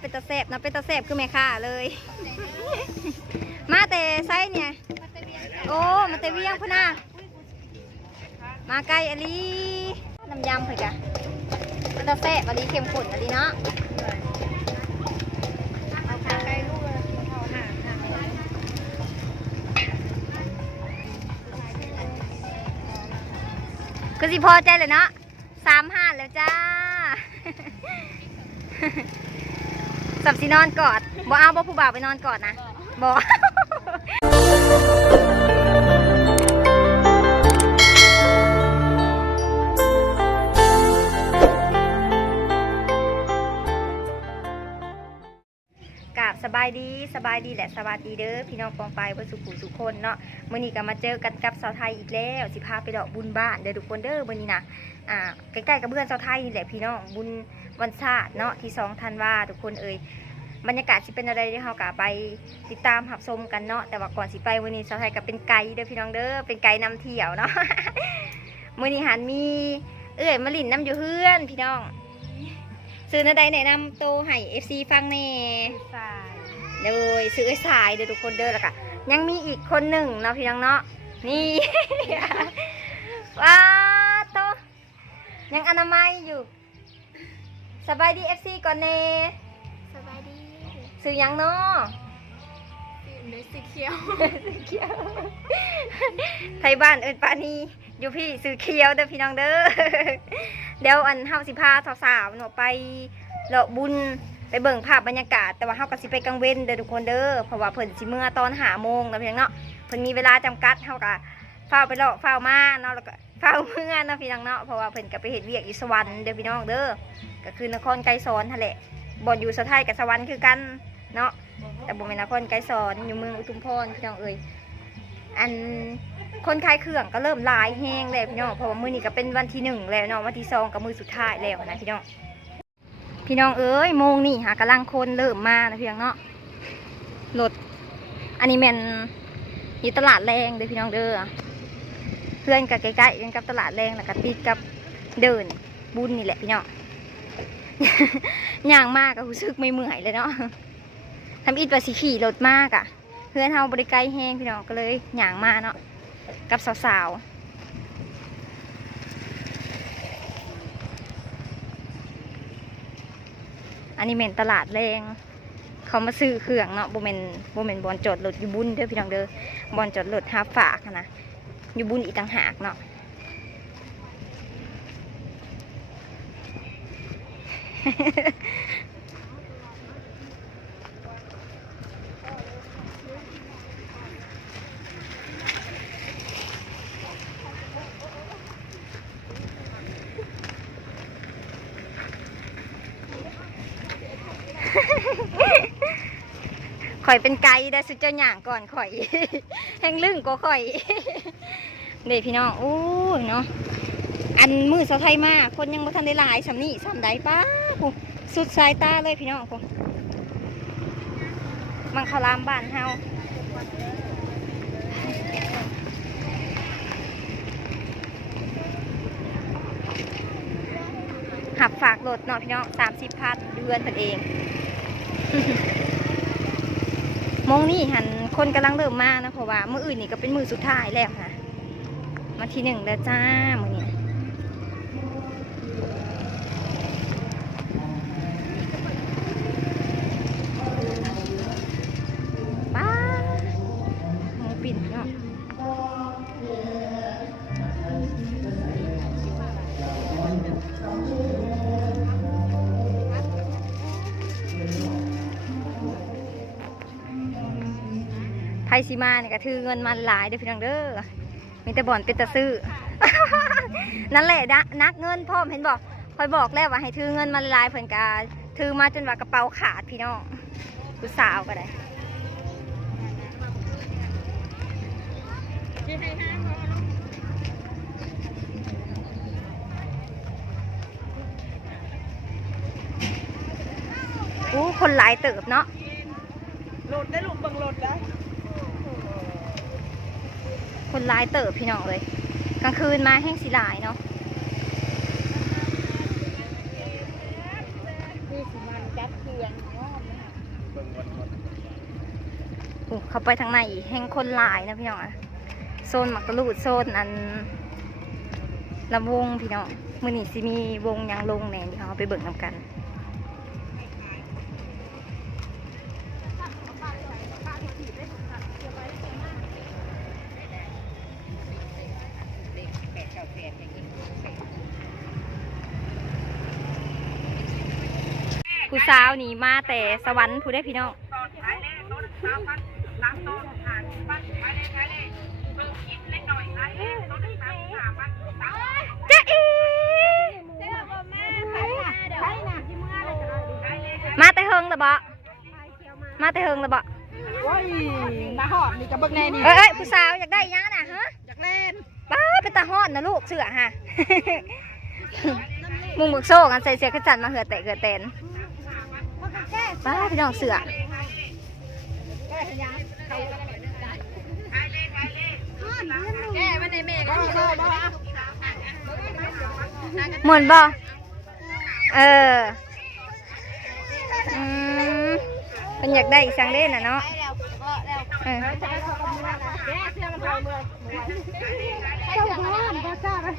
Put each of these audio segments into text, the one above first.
เป็นตะแสบนะเป็นตะแสบคือแม่ค้าเลยมาแต่ไซเนี่ยโอ้มาแต่เวียงพุ่นน่ะมาไกลอลีน้ำยำเพื่อกะเป็นตะแสบอลีเข้มข้นอลีเนาะเอาขาไก่ลูกเลยเอาห่างคือสิพอใจเลยเนาะ35แล้วจ้าสับสินอนกอดบ่เอาบ่ผู้บ่าวไปนอนกอดนะบ่สบายดีและสวัสดีเด้อพี่น้องปองไปบนสุขุสุคนเนาะมื้อนี้ก็มาเจอกันกับสาวไทยอีกแล้วสิพาไปดอกบุญบ้านเด้อทุกคนเด้อมื้อนี้นะใกล้ๆกับเพื่อนสาวไทยนี่แหละพี่น้องบุญวันชาติเนาะที่2 ธันวาทุกคนเอ่ยบรรยากาศสิเป็นอะไรเดี๋ยวเฮาก็ไปติดตามรับชมกันเนาะแต่ว่าก่อนสิไปมื้อนี้สาวไทยก็เป็นไกด์เด้อพี่น้องเด้อเป็นไกด์นำเที่ยวเนาะ มื้อนี้หันมีมาลิ่นน้ำอยู่เพื่อนพี่น้องซื้อนาใดแนะนำโตให้ FC ฟังแน่เลยซื้อสายเดี๋ยวทุกคนเด้อแล้วก็ยังมีอีกคนหนึ่งเนาะพี่น้องเนาะนี่ ว้าโตยังอนามัยอยู่สบายดี FC ก่อนเน่สบายดีซื้อยังเนาะสีเขียวสีเขียวไทยบ้านปานีอยู่พี่ซื้อเขียวเด้อพี่น้องเด้อ เดี๋ยวอันเฮาสิพาสาวๆเนาะไปเลาะบุญไปเบิ่งภาพบรรยากาศแต่ว่าเฮาก็สิไปกลางเว้นเด้อทุกคนเด้อเพราะว่าเพิ่นสิเมื่อตอน5 โมงนะพี่น้องเนาะเพิ่นมีเวลาจำกัดเฮาก็เฝ้าไปเลาะเฝ้ามาเนาะแล้วก็เฝ้าเมื่อนะพี่น้องเนาะเพราะว่าเพิ่นก็ไปเฮ็ดเวียกอยู่สวรรค์เด้อพี่น้องเด้อก็คือนครไกรสอนนั่นแหละบ่อยู่สะไทยกับสวรรค์คือกันเนาะแต่บ่แม่นนครไกรสอนอยู่เมืองอุทุมพรพี่น้องเอ้ยอันคนขายเครื่องก็เริ่มหลายแห้งแล้วพี่น้องเพราะว่ามื้อนี้ก็เป็นวันที่1แล้วเนาะวันที่2ก็มื้อสุดท้ายแล้วนะพี่น้องเอ้ยโมงนี่หากำลังคนเริ่มมานะพี่น้องเนาะรถอันนี้แม่นอยู่ตลาดแรงเด้อพี่น้องเด้อเพื่อนกับใกล้ๆกันกับตลาดแรงแล้วก็ติดกับเดินบุญนี่แหละพี่น้อง ย่างมากก็รู้สึกไม่เมื่อยเลยเนาะทำอิดว่าสิขี่รถมากอ่ะเพื่อนเฮาบริไกลแห้งพี่น้องก็เลยย่างมาเนาะกับสาวๆอันนี้เมนตลาดแรงเขามาซื้อเครื่องเนาะโบเมนบอลจอดรถอยู่บุญเด้อพี่น้องเด้อบอลจอดรถหาฝากนะอยู่บุญอีกต่างหากเนาะ ข่อยเป็นไกด์ได้สุดเจ้าหย่างก่อนข่อย แห้งลึ่งก็ข่อย เด็กพี่น้องโอ้ยเนาะอันมือสาวไทยมากคนยังบ่ทันได้หลายสำนี่สำใดป้าผู้สุดสายตาเลยพี่น้องผู้มังคลามบ้านเฮาหับฝากรถเนาะพี่น้อง30,000เดือนเพิ่นเอง มองนี่หันคนกำลังเริ่มมานะเพราะว่ามื้ออื่นนี่ก็เป็นมื้อสุดท้ายแล้วค่ะมาที่1แล้วจ้ามื้อนี้ป้ามองปิ่นเนาะไทยซีมาเนี่ยก็ถือเงินมาหลายเด้อพี่น้องเด้อมีแต่บ่อนเป็นตะซื้อ นั่นแหละนักเงินพ่อเห็นบอกคอยบอกแล้วว่าให้ถือเงินมาหลายเพิ่นก็ถือมาจนว่ากระเป๋าขาดพี่น้องผู้สาวก็ได้คนหลายเติบเนาะรถได้ลูกบังรถได้คนร้ายเติบพี่น้องเลยกลางคืนมาแห้งสีลายเนาะคือสิมันจับเครื่องเนาะ เข้าไปทางในอีกแห่งคนหลายนะพี่น้องอะโซนหมักตะลูดโซนอันลำวงพี่น้องมื้อนี้สิมีวงหยังลงแหน่ที่เขาไปเบิ่งนำกันผู้สาวนี่มาแต่สวรรค์ผู้ได้พี่น้องจ๊ะอีมาแต่เฮงละบ่มาแต่เฮงละบ่ โอ้ยมาหอดนี่กับเบิกแน่นี่ เอ้ยผู้สาวอยากได้ยังน่ะฮะ อยากเล่น ป้าเป็นตาฮอดนะลูกเสือฮะ มุงบึกโซ่กันใส่เสื้อขจัดมาเหือแตะเหือแตนป้าพี่น้องเสือแก้มันในเมฆก็มีเลย หมุนบ่เออเป็นอยากได้อีกสังเล่นน่ะเนาะเออ แก้เสื้อมันพอเมื่อเจ้าพ่อมันก็ทราบเลย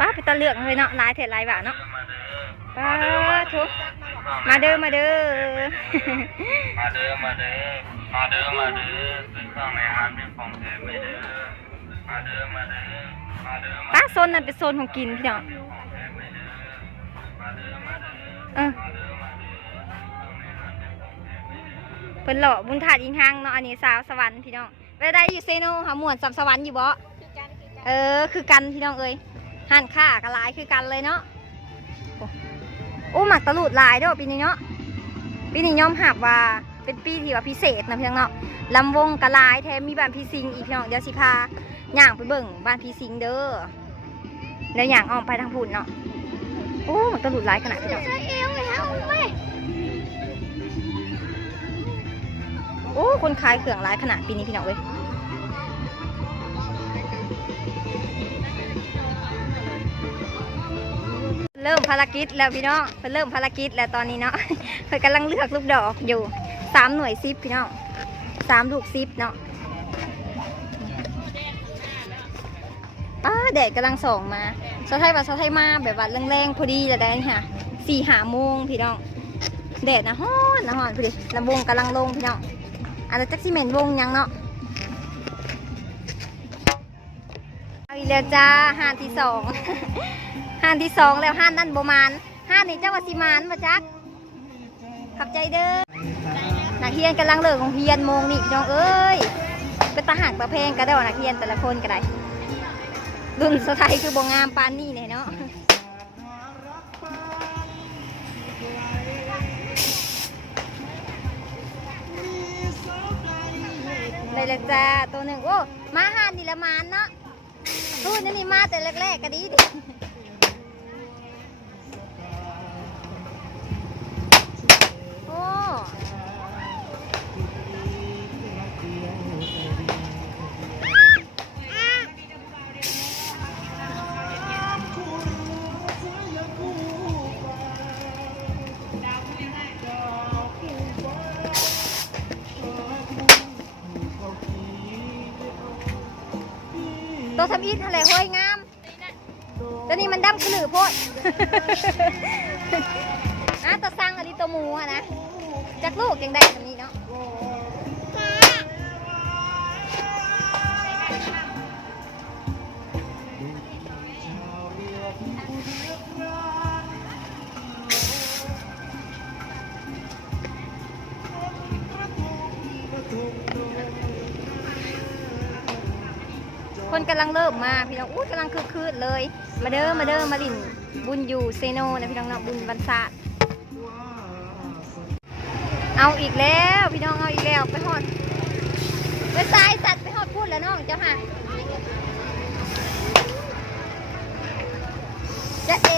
ป้าไปตะเลือกเลยเนาะลายเถดลายบ่าเนาะป้าทุกมาเด้อมาเด้อ มาเด้อมาเด้อมาเด้อมาเด้อซื้อข้าวในร้านเป็นของแถมไม่เด้อมาเด้อมาเด้อมาเด้อมา ป้าโซนนั้นเป็นโซนของกินพี่น้อง ของแถมไม่เด้อมาเด้อมาเด้อ เออ มาเด้อมาเด้อข้าวในร้านเป็นของแถมไม่เด้อ เป็นหล่อบุญถาดยิงห้างเนาะอันนี้สาวสวรรค์พี่น้องไปได้อยู่เซโนหาหมวนสับสวรรค์อยู่บ่เออคือกันพี่น้องเอ้ยหันค่ากระลายคือกันเลยเนาะโอ้หมักตะลุดลายเด้อปีนี้เนาะปีนี้ย่อมหับว่าเป็นปีที่ว่าพิเศษนะพี่น้องเนาะลำวงกระลายแถมมีบ้านพี่ซิงอีกพี่น้องเดี๋ยวสิพาย่างไปเบิ่งบ้านพี่ซิงเด้อแล้วย่างอ้อมไปทางพุ่นเนาะโอ้หมักตะลุดลายขนาดพี่น้องโอ้คนขายเครื่องลายขนาดปีนี้พี่น้องเว้ยเริ่มภารกิจแล้วพี่น้องเพิ่นเริ่มภารกิจแล้วตอนนี้เนาะ เพิ่นกำลังเลือกลูกดอกอยู่3 หน่วย10พี่น้อง3 ลูก10เนาะป้าแดดกำลังส่องมาเช้าไทยว่าเช้าไทยมาแบบว่าแรงๆพอดีจะได้ค่ะ4-5 โมงพี่น้องแดดนะฮ้อนพอดีลำวงกำลังลงพี่น้องอาจจะจักซิเมนวงยังเนาะเอาอีกแล้วจ้าห้านที่2 ห้านที่2แล้วห้านนั่นโบมานห้านนี้เจ้าว่าสิมานมาจักขับใจเด้อนักเรียนกำลังเลิกของเรียนโมงนี่พี่น้องเอ้ยเป็นตาหักตาเพลงก็ได้ว่านักเรียนแต่ละคนก็ได้รุ่นสไทยคือโบงามปานนี่เนี่ยเนาะเลยเลยจ้าตัวหนึ่งโอ้มาห้านนี่ละมานเนาะรุ่นนี่มาแต่แรกๆก็ดีดิโอ้ตัวทำอิฐอะไรห้อยงามตัวนี้มันดำขลือโพด ตัวสร้างอันนี้ตัวหมูอะนะจากลูกยังได้แบบนี้เนาะโอ้ คนกำลังเริ่มมาพี่น้องกำลังคืดเลย มาเด้อมาลิ่นบุญอยู่เซโนนะพี่น้องเนาะบุญวันศาสตร์เอาอีกแล้วพี่น้องเอาอีกแล้วไปหอดไปทรายสัตว์ไปหอดพูดแล้วน้องเจ้าค่ะจะเอ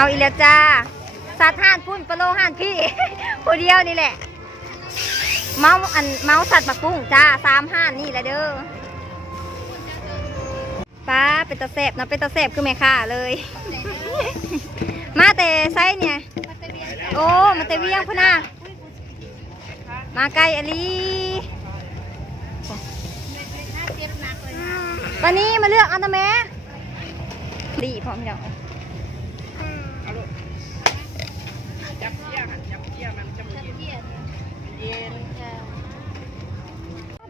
เอาอีกแล้วจ้าสัตว์ห่านพุ่นปลาโลห่านพี่ คนเดียวนี่แหละเมาสัตว์ปักปุ้งจ้า3ห่านนี่แหละเด้อป้าเป็นตะแสบนะเป็นตะแสบคือแม่ค้าเลย มาแต่ไซเนี่ยโอ้มาแต่เวียงพุ่นน่ะมาไกลอลีตอนนี้มาเลือกเอาตะแม่ดีพร้อมเดี๋ยว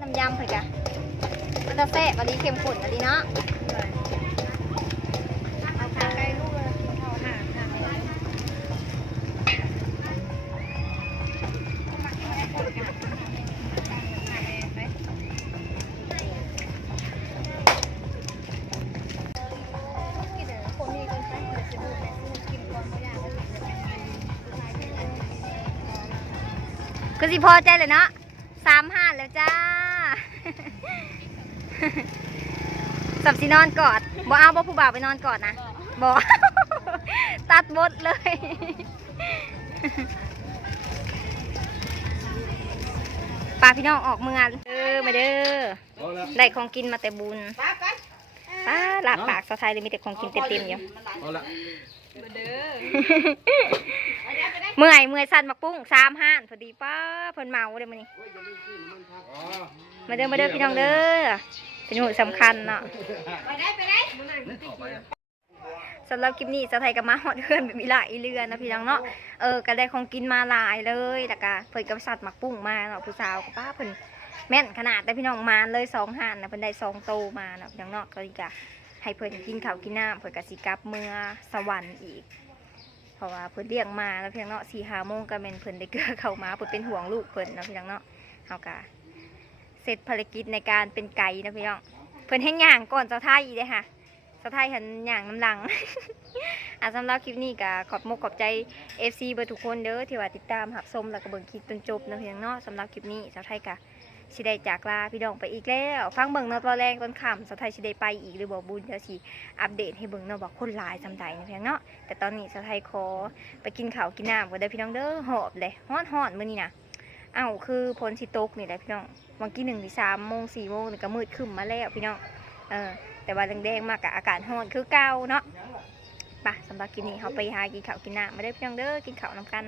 น้ำยำเพื่อนกะมันจะแซ่บอันนี้เค็มข้นอันนี้เนาะเอาขาไก่ลูกเลยเอาห่างก็สิพอใจเลยเนาะ3ห่านแล้วจ้า สับสินอนกอดบ่เอาบ่ผู้บ่าวไปนอนกอดนะบ่ ตัดบทเลย ป้าพี่น้องออกเมืองมาเด้อได้ของกินมาแต่บุญป้าลาบปากสะไทยเลยมีแต่ของกินเต็มๆอยู่เมื่อยสั่นมักปุ้ง3ห่านพอดีป้าเพิ่นเมาเด้อมื้อนี้มาเด้อพี่น้องเด้อเป็นหัวสำคัญเนาะสำหรับคลิปนี้สะไทยกับมาฮอดเพื่อนแบบมีหลายเรือนนะพี่น้องเนาะก็ได้ของกินมาหลายเลยแล้วก็เพิ่นกับสัตว์มักปุ้งมาเนาะผู้สาวกับป้าเพิ่นแม่นขนาดได้พี่น้องมาเลย2ห่านนะเพิ่นได้2โตมาเนาะพี่น้องเนาะก็ดีจ้ะให้เพิ่นกินข้าวกินน้ำเพิ่นก็สิกลับเมื่อสวรรค์อีกเพราะว่าเพิ่นเลี้ยงมาแล้วพี่น้องเนาะ4-5 โมงก็แม่นเพิ่นได้เกลือเข้ามาเพิ่นเป็นห่วงลูกเพิ่นเนาะพี่น้องเนาะเฮาก็เสร็จภารกิจในการเป็นไก่นะพี่น้องเพิ่นให้ย่างก่อนเจ้าไทยเด้ค่ะเจ้าไทยหันย่างน้ำหลัง สำหรับคลิปนี้ก็ขอบใจ FC เบอร์ทุกคนเด้อที่ว่าติดตามรับชมแล้วก็เบิ่งคลิปจนจบนะพี่น้องเนาะสำหรับคลิปนี้เจ้าไทยก็สิได้จากลาพี่น้องไปอีกแล้วฟังเบิ่งเนาะตอนแรงตอนค่ำเจ้าไทยสิได้ไปอีกหรือบ่บุญเดี๋ยวสิอัปเดตให้เบิ่งเนาะว่าคนหลายซำใดนะพี่น้องเนาะแต่ตอนนี้เจ้าไทยขอไปกินข้าวกินน้ำก่อนเด้อพี่น้องเด้อหอบเลยฮ้อนๆมื้อนี้นะคือฝนสิตกนี่แหละพี่น้องวันที่1 ถึง 3 โมง 4 โมงนี่ก็มืดครึ้มมาแล้วพี่น้องแต่ว่าแดงๆมากกับอากาศร้อนคือเก่าเนาะป่ะสำหรับกินนี้เขาไปหากินข้าวกินน้ำมาได้พี่น้องเด้อกินข้าวนำกัน